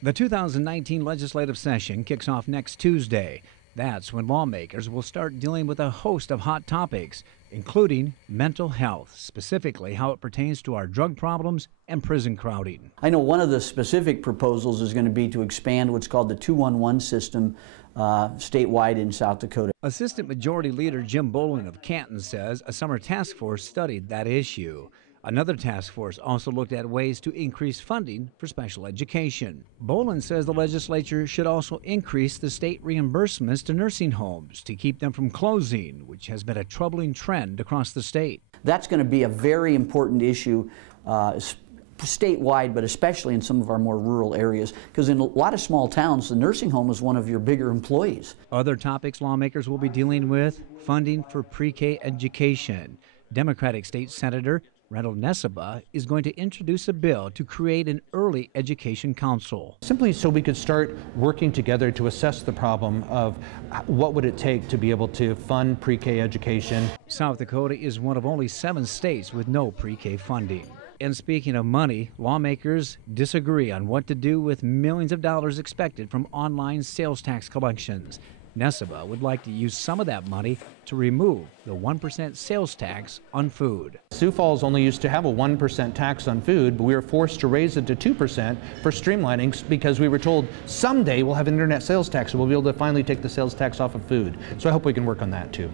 The 2019 legislative session kicks off next Tuesday. That's when lawmakers will start dealing with a host of hot topics, including mental health, specifically how it pertains to our drug problems and prison crowding. I know one of the specific proposals is going to be to expand what's called the 211 system statewide in South Dakota. Assistant Majority Leader Jim Bolin of Canton says a summer task force studied that issue. Another task force also looked at ways to increase funding for special education. Bolin says the legislature should also increase the state reimbursements to nursing homes to keep them from closing, which has been a troubling trend across the state. That's going to be a very important issue statewide, but especially in some of our more rural areas, because in a lot of small towns, the nursing home is one of your bigger employees. Other topics lawmakers will be dealing with: funding for pre-K education. Democratic State Senator Reynold Neseba is going to introduce a bill to create an early education council. Simply so we could start working together to assess the problem of what would it take to be able to fund pre-K education. South Dakota is one of only 7 states with no pre-K funding. And speaking of money, lawmakers disagree on what to do with millions of dollars expected from online sales tax collections. Neseba would like to use some of that money to remove the 1% sales tax on food. Sioux Falls only used to have a 1% tax on food, but we were forced to raise it to 2% for streamlining because we were told someday we'll have an internet sales tax and we'll be able to finally take the sales tax off of food. So I hope we can work on that too.